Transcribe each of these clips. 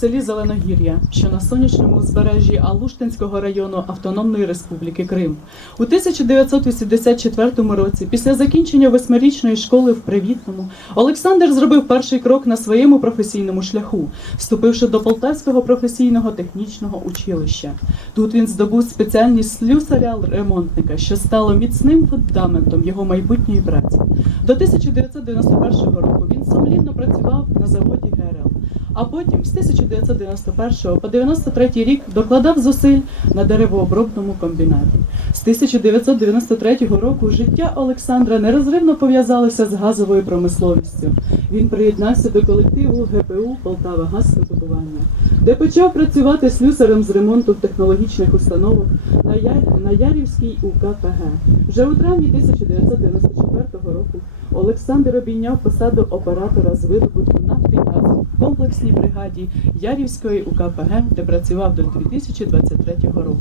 селі Зеленогір'я, що на сонячному узбережжі Алуштинського району Автономної Республіки Крим. У 1984 році, після закінчення восьмирічної школи в Привітному, Олександр зробив перший крок на своєму професійному шляху, вступивши до Полтавського професійного технічного училища. Тут він здобув спеціальність слюсаря-ремонтника, що стало міцним фундаментом його майбутньої праці. До 1991 року він сумлінно працював на заводі ГРЛ, а потім з 1991 по 93 рік докладав зусиль на деревообробному комбінаті. З 1993 року життя Олександра нерозривно пов'язалося з газовою промисловістю. Він приєднався до колективу ГПУ Полтава Газвидобування, де почав працювати слюсарем з ремонту технологічних установок на, Я- на Ярівській УКПГ. Вже у травні 1994 року Олександр обійняв посаду оператора з видобутку нафти комплексній бригаді Ярівської УКПГ, де працював до 2023 року.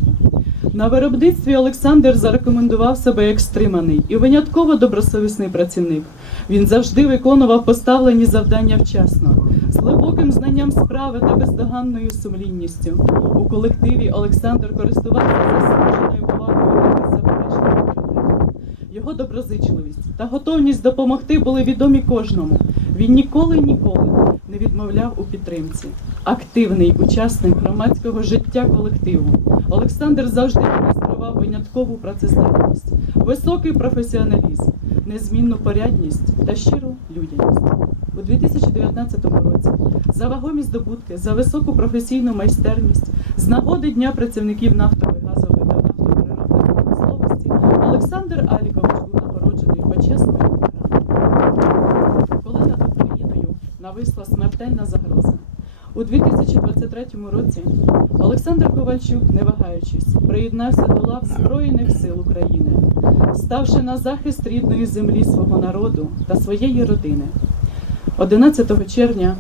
На виробництві Олександр зарекомендував себе як стриманий і винятково добросовісний працівник. Він завжди виконував поставлені завдання вчасно, з глибоким знанням справи та бездоганною сумлінністю. У колективі Олександр користувався заслуженою повагою та беззаперечною. Його доброзичливість та готовність допомогти були відомі кожному. Він ніколи ніколи не відмовляв у підтримці. Активний учасник громадського життя колективу. Олександр завжди демонстрував виняткову працездатність, високий професіоналізм, незмінну порядність та щиру людяність. У 2019 році за вагомі здобутки, за високу професійну майстерність, з нагоди Дня працівників нафтової, газової та нафтопереробної промисловості Олександр Алікович нависла смертельна загроза. У 2023 році Олександр Ковальчук, не вагаючись, приєднався до лав Збройних сил України, ставши на захист рідної землі свого народу та своєї родини. 11 червня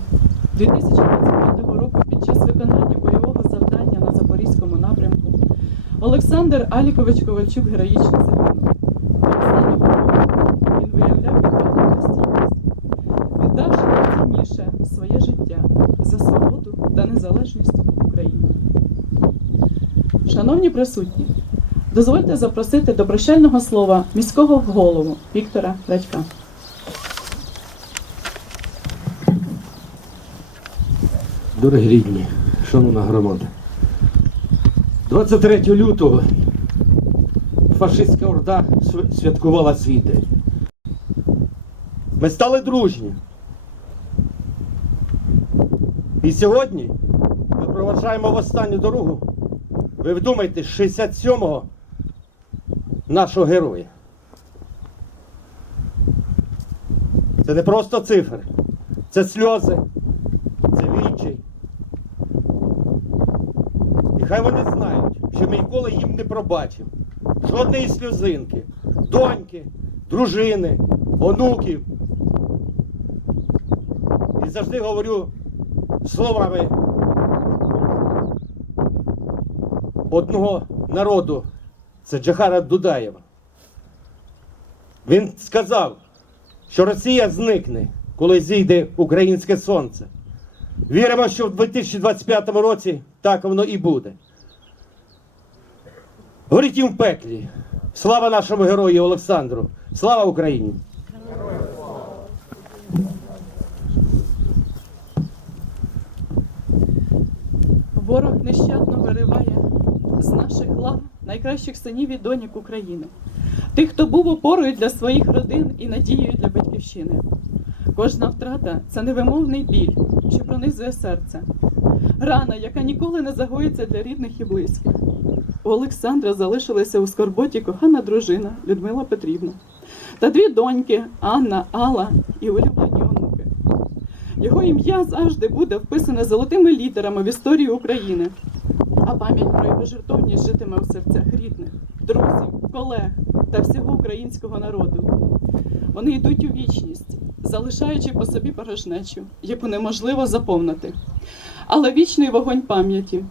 2025 року під час виконання бойового завдання на Запорізькому напрямку Олександр Алікович Ковальчук героїчно загинув. До останнього року він виявляв відвагу та стійкість, віддавши найцінніше своє життя за свободу та незалежність України. Шановні присутні, дозвольте запросити до прощального слова міського голову Віктора Радька. Дорогі рідні, шановна громада. 23 лютого фашистська орда святкувала свій день. Ми стали дружні. І сьогодні ми проважаємо в останню дорогу. Ви вдумайте, 67-го нашого героя. Це не просто цифри, це сльози, це відчай. І хай вони знають, що ми ніколи їм не пробачимо. Жодної сльозинки, доньки, дружини, онуків. І завжди говорю словами одного народу, це Джахара Дудаєва. Він сказав, що Росія зникне, коли зійде українське сонце. Віримо, що в 2025 році так воно і буде. Горіть їм в пеклі. Слава нашому герою Олександру! Слава Україні! Ворог нещадно вириває з наших лав найкращих синів і доньок України, тих, хто був опорою для своїх родин і надією для батьківщини. Кожна втрата це невимовний біль, що пронизує серце, рана, яка ніколи не загоїться для рідних і близьких. У Олександра залишилася у скорботі кохана дружина Людмила Петрівна та дві доньки Анна, Алла і улюблені онуки. Його ім'я завжди буде вписане золотими літерами в історію України, а пам'ять про його жертовність житиме у серцях рідних, друзів, колег та всього українського народу. Вони йдуть у вічність, залишаючи по собі порожнечу, яку неможливо заповнити. Але вічний вогонь пам'яті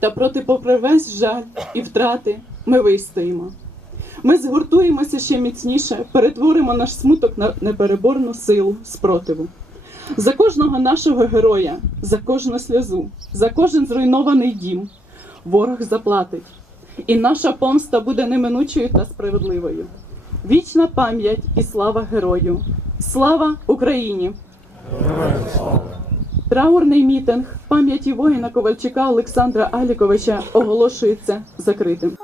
та проти попри весь жаль і втрати ми вистоїмо. Ми згуртуємося ще міцніше, перетворимо наш смуток на непереборну силу спротиву. За кожного нашого героя, за кожну сльозу, за кожен зруйнований дім ворог заплатить. І наша помста буде неминучою та справедливою. Вічна пам'ять і слава герою! Слава Україні! Траурний мітинг пам'яті воїна Ковальчука Олександра Аліковича оголошується закритим.